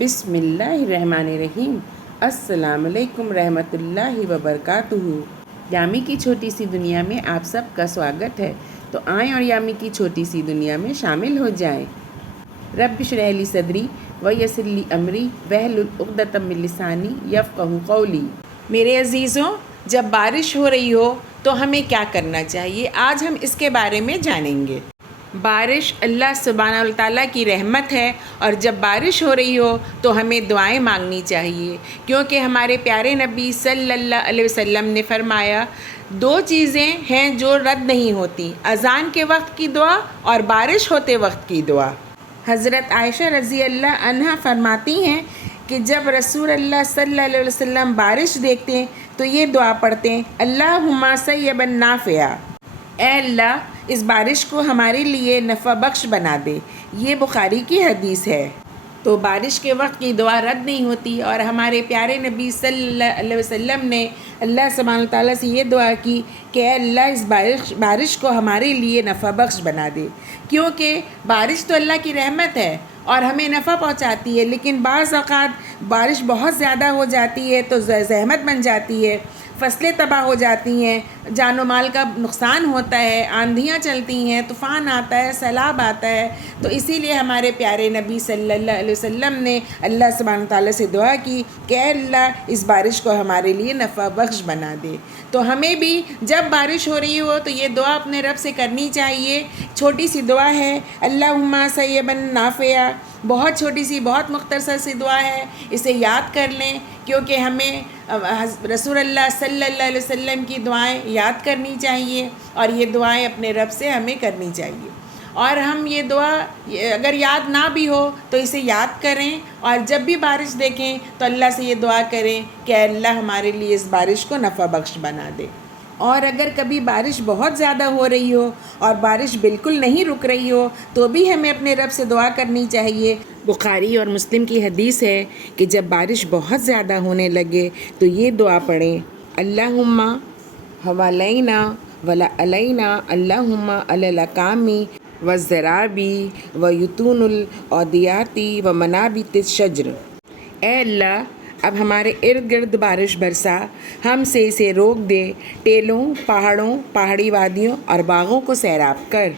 بسم اللہ الرحمن الرحیم۔ السلام علیکم رحمۃ اللہ وبرکاتہ۔ یامی کی چھوٹی سی دنیا میں آپ سب کا سواگت ہے، تو آئیں اور یامی کی چھوٹی سی دنیا میں شامل ہو جائیں۔ رب اشرح لی صدری ویسر لی امری واحلل عقدۃ من لسانی یفقہوا قولی۔ میرے عزیزوں، جب بارش ہو رہی ہو تو ہمیں کیا کرنا چاہیے، آج ہم اس کے بارے میں جانیں گے۔ بارش اللہ سبحانہ وتعالیٰ کی رحمت ہے، اور جب بارش ہو رہی ہو تو ہمیں دعائیں مانگنی چاہیے، کیونکہ ہمارے پیارے نبی صلی اللہ علیہ وسلم نے فرمایا، دو چیزیں ہیں جو رد نہیں ہوتی، اذان کے وقت کی دعا اور بارش ہوتے وقت کی دعا۔ حضرت عائشہ رضی اللہ عنہا فرماتی ہیں کہ جب رسول اللہ صلی اللہ علیہ وسلم بارش دیکھتے ہیں تو یہ دعا پڑھتے ہیں، اللہم صیبا نافعا، اے اللہ اس بارش کو ہمارے لیے نفع بخش بنا دے۔ یہ بخاری کی حدیث ہے۔ تو بارش کے وقت کی دعا رد نہیں ہوتی، اور ہمارے پیارے نبی صلی اللہ علیہ وسلم نے اللہ سبحانہ تعالیٰ سے یہ دعا کی کہ اے اللہ اس بارش کو ہمارے لیے نفع بخش بنا دے، کیونکہ بارش تو اللہ کی رحمت ہے اور ہمیں نفع پہنچاتی ہے، لیکن بعض اوقات بارش بہت زیادہ ہو جاتی ہے تو زحمت بن جاتی ہے، فصلیں تباہ ہو جاتی ہیں، جان و مال کا نقصان ہوتا ہے، آندھیاں چلتی ہیں، طوفان آتا ہے، سیلاب آتا ہے۔ تو اسی لیے ہمارے پیارے نبی صلی اللہ علیہ وسلم نے اللہ سبحانہ تعالیٰ سے دعا کی کہ اے اللہ اس بارش کو ہمارے لیے نفع بخش بنا دے۔ تو ہمیں بھی جب بارش ہو رہی ہو تو یہ دعا اپنے رب سے کرنی چاہیے۔ چھوٹی سی دعا ہے، اللہم صیبا نافعا، بہت چھوٹی سی، بہت مختصر سی دعا ہے، اسے یاد کر لیں، کیونکہ ہمیں رسول اللہ صلی اللہ علیہ وسلم کی دعائیں یاد کرنی چاہیے، اور یہ دعائیں اپنے رب سے ہمیں کرنی چاہیے۔ اور ہم یہ دعا اگر یاد نہ بھی ہو تو اسے یاد کریں، اور جب بھی بارش دیکھیں تو اللہ سے یہ دعا کریں کہ اے اللہ ہمارے لیے اس بارش کو نفع بخش بنا دے۔ اور اگر کبھی بارش بہت زیادہ ہو رہی ہو اور بارش بالکل نہیں رک رہی ہو تو بھی ہمیں اپنے رب سے دعا کرنی چاہیے۔ بخاری اور مسلم کی حدیث ہے کہ جب بارش بہت زیادہ ہونے لگے تو یہ دعا پڑھیں، اللہم حوالینہ ولا علینا، اللہم علی الاکامی والزرابی ویتون الاودیاتی ومنابت الشجر۔ اے اللہ اب ہمارے ارد گرد بارش برسا، ہم سے اسے روک دے، ٹیلوں، پہاڑوں، پہاڑی وادیوں اور باغوں کو سیراب کر۔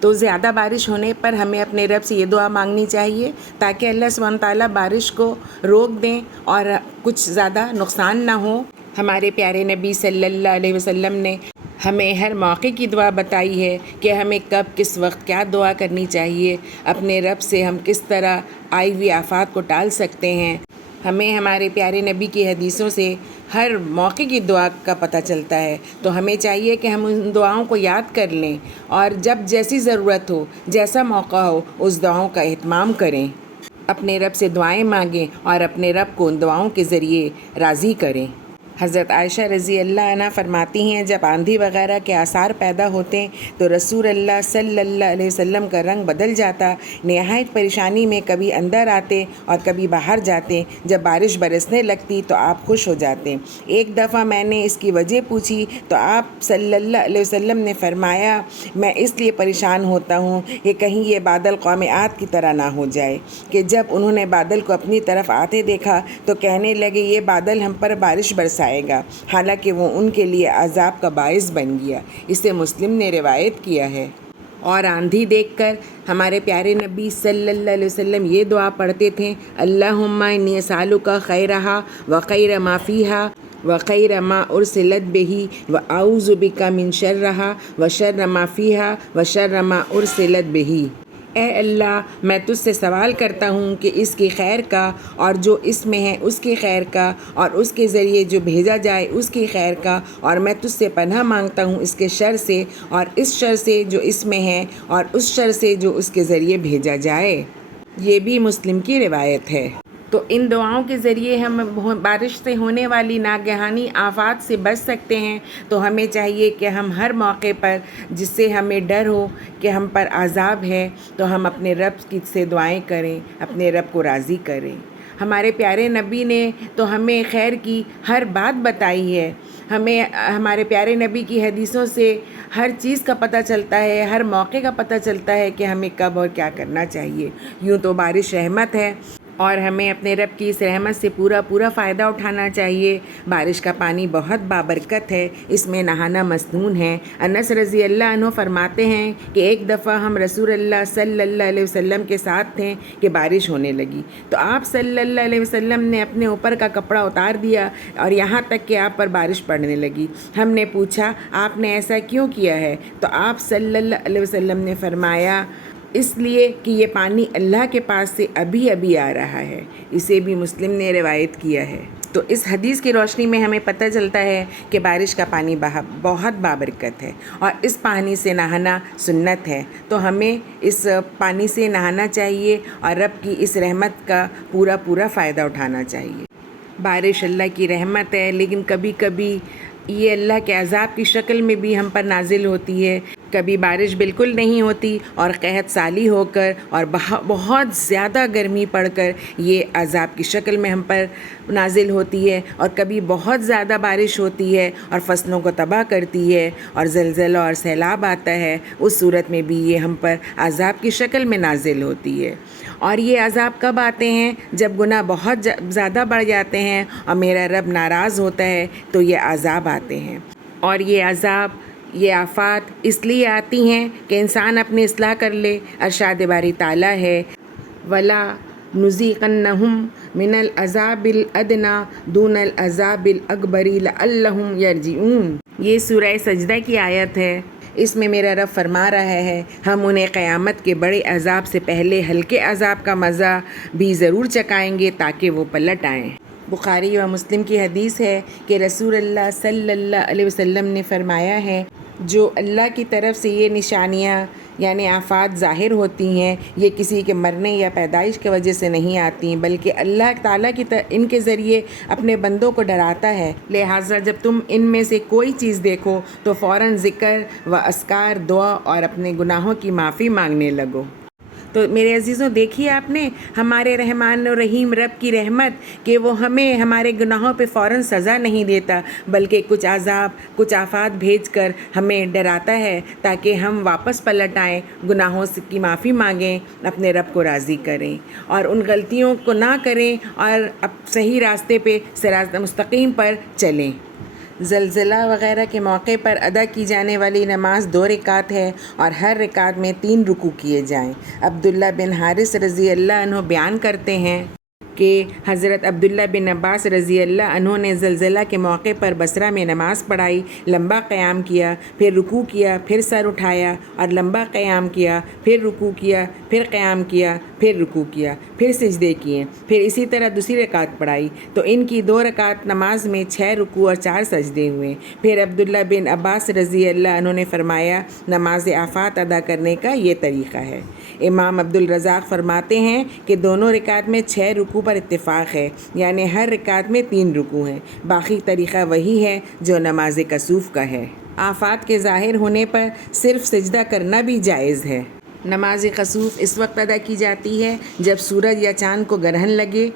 تو زیادہ بارش ہونے پر ہمیں اپنے رب سے یہ دعا مانگنی چاہیے تاکہ اللہ سبحانہ تعالیٰ بارش کو روک دیں اور کچھ زیادہ نقصان نہ ہو۔ ہمارے پیارے نبی صلی اللہ علیہ وسلم نے ہمیں ہر موقع کی دعا بتائی ہے کہ ہمیں کب کس وقت کیا دعا کرنی چاہیے، اپنے رب سے ہم کس طرح آئی ہوئی آفات کو ٹال سکتے ہیں۔ ہمیں ہمارے پیارے نبی کی حدیثوں سے ہر موقع کی دعا کا پتہ چلتا ہے، تو ہمیں چاہیے کہ ہم ان دعاؤں کو یاد کر لیں، اور جب جیسی ضرورت ہو، جیسا موقع ہو، اس دعاؤں کا اہتمام کریں، اپنے رب سے دعائیں مانگیں اور اپنے رب کو ان دعاؤں کے ذریعے راضی کریں۔ حضرت عائشہ رضی اللہ عنہ فرماتی ہیں جب آندھی وغیرہ کے آثار پیدا ہوتے تو رسول اللہ صلی اللہ علیہ وسلم کا رنگ بدل جاتا، نہایت پریشانی میں کبھی اندر آتے اور کبھی باہر جاتے۔ جب بارش برسنے لگتی تو آپ خوش ہو جاتے۔ ایک دفعہ میں نے اس کی وجہ پوچھی تو آپ صلی اللہ علیہ وسلم نے فرمایا، میں اس لیے پریشان ہوتا ہوں کہ کہیں یہ بادل قوم عاد کی طرح نہ ہو جائے، کہ جب انہوں نے بادل کو اپنی طرف آتے دیکھا تو کہنے لگے یہ بادل ہم پر بارش برسائے گا، حالانکہ وہ ان کے لیے عذاب کا باعث بن گیا۔ اسے مسلم نے روایت کیا ہے۔ اور آندھی دیکھ کر ہمارے پیارے نبی صلی اللہ علیہ وسلم یہ دعا پڑھتے تھے، اللہم انی اسألک خیرہا وخیر ما فیہا وخیر ما ارسلت بہ واعوذ بک من شرہا وشر ما فیہا وشر ما ارسلت بہ۔ اے اللہ میں تجھ سے سوال کرتا ہوں کہ اس کی خیر کا، اور جو اس میں ہے اس کی خیر کا، اور اس کے ذریعے جو بھیجا جائے اس کی خیر کا، اور میں تجھ سے پناہ مانگتا ہوں اس کے شر سے، اور اس شر سے جو اس میں ہے، اور اس شر سے جو اس کے ذریعے بھیجا جائے۔ یہ بھی مسلم کی روایت ہے۔ تو ان دعاؤں کے ذریعے ہم بارش سے ہونے والی ناگہانی آفات سے بچ سکتے ہیں۔ تو ہمیں چاہیے کہ ہم ہر موقع پر جس سے ہمیں ڈر ہو کہ ہم پر عذاب ہے تو ہم اپنے رب کی سے دعائیں کریں، اپنے رب کو راضی کریں۔ ہمارے پیارے نبی نے تو ہمیں خیر کی ہر بات بتائی ہے۔ ہمیں ہمارے پیارے نبی کی حدیثوں سے ہر چیز کا پتہ چلتا ہے، ہر موقع کا پتہ چلتا ہے کہ ہمیں کب اور کیا کرنا چاہیے۔ یوں تو بارش رحمت ہے، اور ہمیں اپنے رب کی اس رحمت سے پورا فائدہ اٹھانا چاہیے۔ بارش کا پانی بہت بابرکت ہے، اس میں نہانا مسنون ہے۔ انس رضی اللہ عنہ فرماتے ہیں کہ ایک دفعہ ہم رسول اللہ صلی اللہ علیہ وسلم کے ساتھ تھے کہ بارش ہونے لگی، تو آپ صلی اللہ علیہ وسلم نے اپنے اوپر کا کپڑا اتار دیا اور یہاں تک کہ آپ پر بارش پڑنے لگی۔ ہم نے پوچھا آپ نے ایسا کیوں کیا ہے؟ تو آپ صلی اللہ علیہ وسلم نے فرمایا اس لیے کہ یہ پانی اللہ کے پاس سے ابھی آ رہا ہے۔ اسے بھی مسلم نے روایت کیا ہے۔ تو اس حدیث کی روشنی میں ہمیں پتہ چلتا ہے کہ بارش کا پانی بہت بابرکت ہے اور اس پانی سے نہانا سنت ہے، تو ہمیں اس پانی سے نہانا چاہیے اور رب کی اس رحمت کا پورا فائدہ اٹھانا چاہیے۔ بارش اللہ کی رحمت ہے، لیکن کبھی کبھی یہ اللہ کے عذاب کی شکل میں بھی ہم پر نازل ہوتی ہے۔ کبھی بارش بالکل نہیں ہوتی اور قحط سالی ہو کر اور بہت زیادہ گرمی پڑ کر یہ عذاب کی شکل میں ہم پر نازل ہوتی ہے، اور کبھی بہت زیادہ بارش ہوتی ہے اور فصلوں کو تباہ کرتی ہے اور زلزلہ اور سیلاب آتا ہے، اس صورت میں بھی یہ ہم پر عذاب کی شکل میں نازل ہوتی ہے۔ اور یہ عذاب کب آتے ہیں؟ جب گناہ بہت زیادہ بڑھ جاتے ہیں اور میرا رب ناراض ہوتا ہے تو یہ عذاب آتے ہیں۔ اور یہ عذاب، یہ آفات اس لیے آتی ہیں کہ انسان اپنی اصلاح کر لے۔ ارشاد باری تعالیٰ ہے وَلَا نُذِيقَنَّهُم مِّنَ الْعَذَابِ الْأَدْنَىٰ دُونَ الْعَذَابِ الْأَكْبَرِ لَعَلَّهُمْ يَرْجِعُونَ۔ یہ سورہ سجدہ کی آیت ہے۔ اس میں میرا رب فرما رہا ہے ہم انہیں قیامت کے بڑے عذاب سے پہلے ہلکے عذاب کا مزہ بھی ضرور چکھائیں گے تاکہ وہ پلٹ آئیں۔ بخاری و مسلم کی حدیث ہے کہ رسول اللہ صلی اللہ علیہ وسلم نے فرمایا ہے جو اللہ کی طرف سے یہ نشانیاں یعنی آفات ظاہر ہوتی ہیں، یہ کسی کے مرنے یا پیدائش کی وجہ سے نہیں آتی، بلکہ اللہ تعالیٰ ان کے ذریعے اپنے بندوں کو ڈراتا ہے۔ لہٰذا جب تم ان میں سے کوئی چیز دیکھو تو فوراً ذکر و اذکار، دعا اور اپنے گناہوں کی معافی مانگنے لگو۔ تو میرے عزیزوں دیکھیے آپ نے ہمارے رحمان و رحیم رب کی رحمت کہ وہ ہمیں ہمارے گناہوں پہ فوراً سزا نہیں دیتا، بلکہ کچھ عذاب، کچھ آفات بھیج کر ہمیں ڈراتا ہے تاکہ ہم واپس پلٹ آئیں، گناہوں کی معافی مانگیں، اپنے رب کو راضی کریں اور ان غلطیوں کو نہ کریں اور صحیح راستے پہ صراط مستقیم پر چلیں۔ زلزلہ وغیرہ کے موقع پر ادا کی جانے والی نماز 2 رکعت ہے اور ہر رکعت میں 3 رکوع کیے جائیں۔ عبداللہ بن حارث رضی اللہ عنہ بیان کرتے ہیں کہ حضرت عبداللہ بن عباس رضی اللہ عنہ نے زلزلہ کے موقع پر بصرہ میں نماز پڑھائی، لمبا قیام کیا، پھر رکوع کیا، پھر سر اٹھایا اور لمبا قیام کیا، پھر رکوع کیا، پھر قیام کیا، پھر رکوع کیا، پھر سجدے کیے، پھر اسی طرح دوسری رکعت پڑھائی، تو ان کی 2 رکعت نماز میں 6 رکوع اور 4 سجدے ہوئے۔ پھر عبداللہ بن عباس رضی اللہ عنہ نے فرمایا نماز آفات ادا کرنے کا یہ طریقہ ہے۔ امام عبدالرزاق فرماتے ہیں کہ دونوں رکعت میں 6 رکوع پر اتفاق ہے، یعنی ہر رکعت میں 3 رکوع ہیں، باقی طریقہ وہی ہے جو نماز کسوف کا ہے۔ آفات کے ظاہر ہونے پر صرف سجدہ کرنا بھی جائز ہے۔ نماز کسوف اس وقت ادا کی جاتی ہے جب سورج یا چاند کو گرہن لگے۔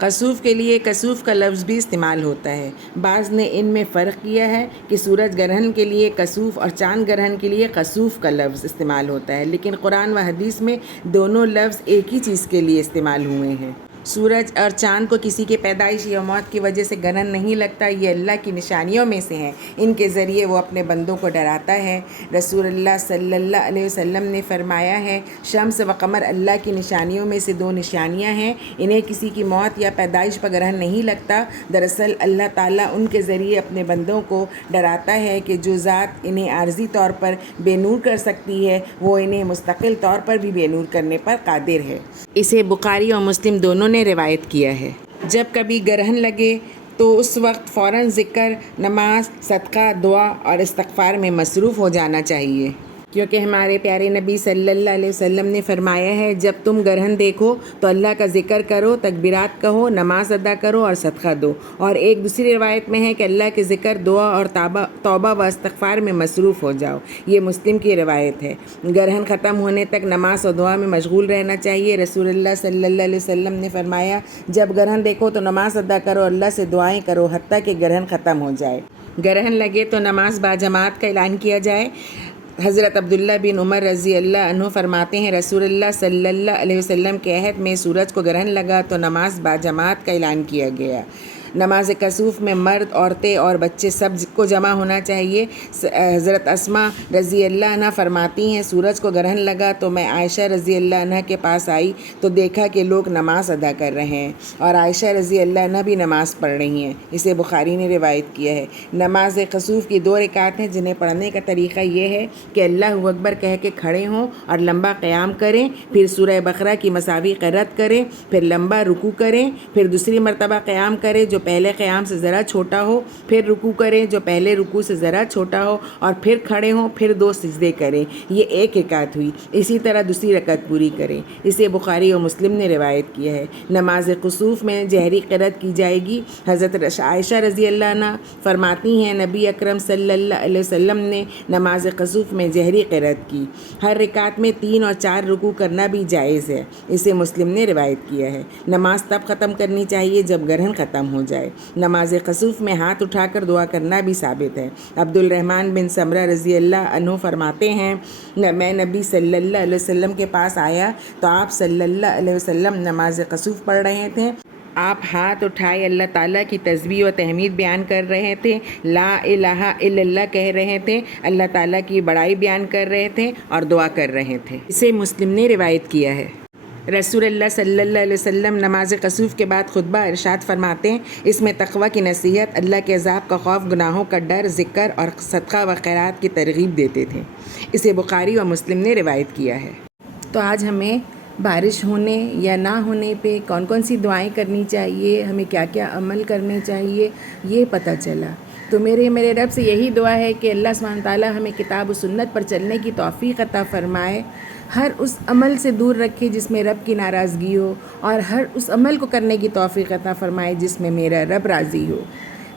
کسوف کے لیے کسوف کا لفظ بھی استعمال ہوتا ہے۔ بعض نے ان میں فرق کیا ہے کہ سورج گرہن کے لیے کسوف اور چاند گرہن کے لیے کسوف کا لفظ استعمال ہوتا ہے، لیکن قرآن و حدیث میں دونوں لفظ ایک ہی چیز کے لیے استعمال ہوئے ہیں۔ سورج اور چاند کو کسی کے پیدائش یا موت کی وجہ سے گرہن نہیں لگتا، یہ اللہ کی نشانیوں میں سے ہیں، ان کے ذریعے وہ اپنے بندوں کو ڈراتا ہے۔ رسول اللہ صلی اللہ علیہ وسلم نے فرمایا ہے شمس و قمر اللہ کی نشانیوں میں سے 2 نشانیاں ہیں، انہیں کسی کی موت یا پیدائش پر گرہن نہیں لگتا۔ دراصل اللہ تعالیٰ ان کے ذریعے اپنے بندوں کو ڈراتا ہے کہ جو ذات انہیں عارضی طور پر بے نور کر سکتی ہے وہ انہیں مستقل طور پر بھی بے نور کرنے پر قادر ہے۔ اسے بخاری اور مسلم دونوں نے روایت کیا ہے۔ جب کبھی گرہن لگے تو اس وقت فوراً ذکر، نماز، صدقہ، دعا اور استغفار میں مصروف ہو جانا چاہیے، کیونکہ ہمارے پیارے نبی صلی اللہ علیہ وسلم نے فرمایا ہے جب تم گرہن دیکھو تو اللہ کا ذکر کرو، تکبیرات کہو، نماز ادا کرو اور صدقہ دو۔ اور ایک دوسری روایت میں ہے کہ اللہ کے ذکر، دعا اور توبہ و استغفار میں مصروف ہو جاؤ، یہ مسلم کی روایت ہے۔ گرہن ختم ہونے تک نماز اور دعا میں مشغول رہنا چاہیے۔ رسول اللہ صلی اللہ علیہ وسلم نے فرمایا جب گرہن دیکھو تو نماز ادا کرو، اللہ سے دعائیں کرو حتیٰ کہ گرہن ختم ہو جائے۔ گرہن لگے تو نماز باجماعت کا اعلان کیا جائے، حضرت عبداللہ بن عمر رضی اللہ عنہ فرماتے ہیں رسول اللہ صلی اللہ علیہ وسلم کے عہد میں سورج کو گرہن لگا تو نماز باجماعت کا اعلان کیا گیا۔ نماز کسوف میں مرد، عورتیں اور بچے سب کو جمع ہونا چاہیے۔ حضرت اسماء رضی اللہ عنہ فرماتی ہیں سورج کو گرہن لگا تو میں عائشہ رضی اللہ عنہ کے پاس آئی تو دیکھا کہ لوگ نماز ادا کر رہے ہیں اور عائشہ رضی اللہ عنہ بھی نماز پڑھ رہی ہیں۔ اسے بخاری نے روایت کیا ہے۔ نماز کسوف کی 2 رکعت ہیں جنہیں پڑھنے کا طریقہ یہ ہے کہ اللہ اکبر کہہ کے کھڑے ہوں اور لمبا قیام کریں، پھر سورہ بقرہ کی مساوی قرأت کریں، پھر لمبا رکوع کریں، پھر دوسری مرتبہ قیام کریں جو پہلے قیام سے ذرا چھوٹا ہو، پھر رکوع کریں جو پہلے رکوع سے ذرا چھوٹا ہو، اور پھر کھڑے ہوں، پھر 2 سجدے کریں۔ یہ 1 رکعت ہوئی۔ اسی طرح دوسری رکعت پوری کریں۔ اسے بخاری اور مسلم نے روایت کیا ہے۔ نماز کسوف میں جہری قرأت کی جائے گی۔ حضرت عائشہ رضی اللہ عنہ فرماتی ہیں نبی اکرم صلی اللہ علیہ وسلم نے نماز کسوف میں جہری قرأت کی۔ ہر رکعت میں 3 اور 4 رکوع کرنا بھی جائز ہے۔ اسے مسلم نے روایت کیا ہے۔ نماز تب ختم کرنی چاہیے جب گرہن ختم ہو جائے۔ نماز کسوف میں ہاتھ اٹھا کر دعا کرنا بھی ثابت ہے۔ عبد الرحمن بن سمرہ رضی اللہ عنہ فرماتے ہیں میں نبی صلی اللہ علیہ وسلم کے پاس آیا تو آپ صلی اللہ علیہ وسلم نماز کسوف پڑھ رہے تھے۔ آپ ہاتھ اٹھائے اللہ تعالیٰ کی تسبیح و تحمید بیان کر رہے تھے، لا الہ الا اللہ کہہ رہے تھے، اللہ تعالیٰ کی بڑائی بیان کر رہے تھے اور دعا کر رہے تھے۔ اسے مسلم نے روایت کیا ہے۔ رسول اللہ صلی اللہ علیہ وسلم نماز کسوف کے بعد خطبہ ارشاد فرماتے ہیں اس میں تقوی کی نصیحت، اللہ کے عذاب کا خوف، گناہوں کا ڈر، ذکر اور صدقہ و خیرات کی ترغیب دیتے تھے۔ اسے بخاری اور مسلم نے روایت کیا ہے۔ تو آج ہمیں بارش ہونے یا نہ ہونے پہ کون کون سی دعائیں کرنی چاہیے، ہمیں کیا کیا عمل کرنے چاہیے، یہ پتہ چلا۔ تو میرے رب سے یہی دعا ہے کہ اللہ سبحانہ تعالیٰ ہمیں کتاب و سنت پر چلنے کی توفیق عطا فرمائے، ہر اس عمل سے دور رکھے جس میں رب کی ناراضگی ہو، اور ہر اس عمل کو کرنے کی توفیق عطا فرمائے جس میں میرا رب راضی ہو۔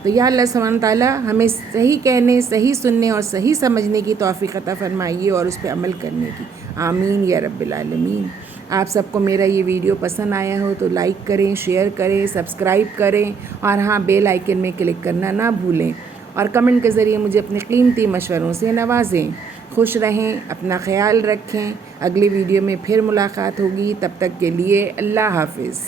تو یا اللہ سبحانہ تعالیٰ ہمیں صحیح کہنے، صحیح سننے اور صحیح سمجھنے کی توفیق عطا فرمائیے اور اس پہ عمل کرنے کی، آمین یا رب العالمین۔ آپ سب کو میرا یہ ویڈیو پسند آیا ہو تو لائک کریں، شیئر کریں، سبسکرائب کریں، اور ہاں بیل آئیکن میں کلک کرنا نہ بھولیں، اور کمنٹ کے ذریعے مجھے اپنے قیمتی مشوروں سے نوازیں۔ خوش رہیں، اپنا خیال رکھیں۔ اگلی ویڈیو میں پھر ملاقات ہوگی، تب تک کے لیے اللہ حافظ۔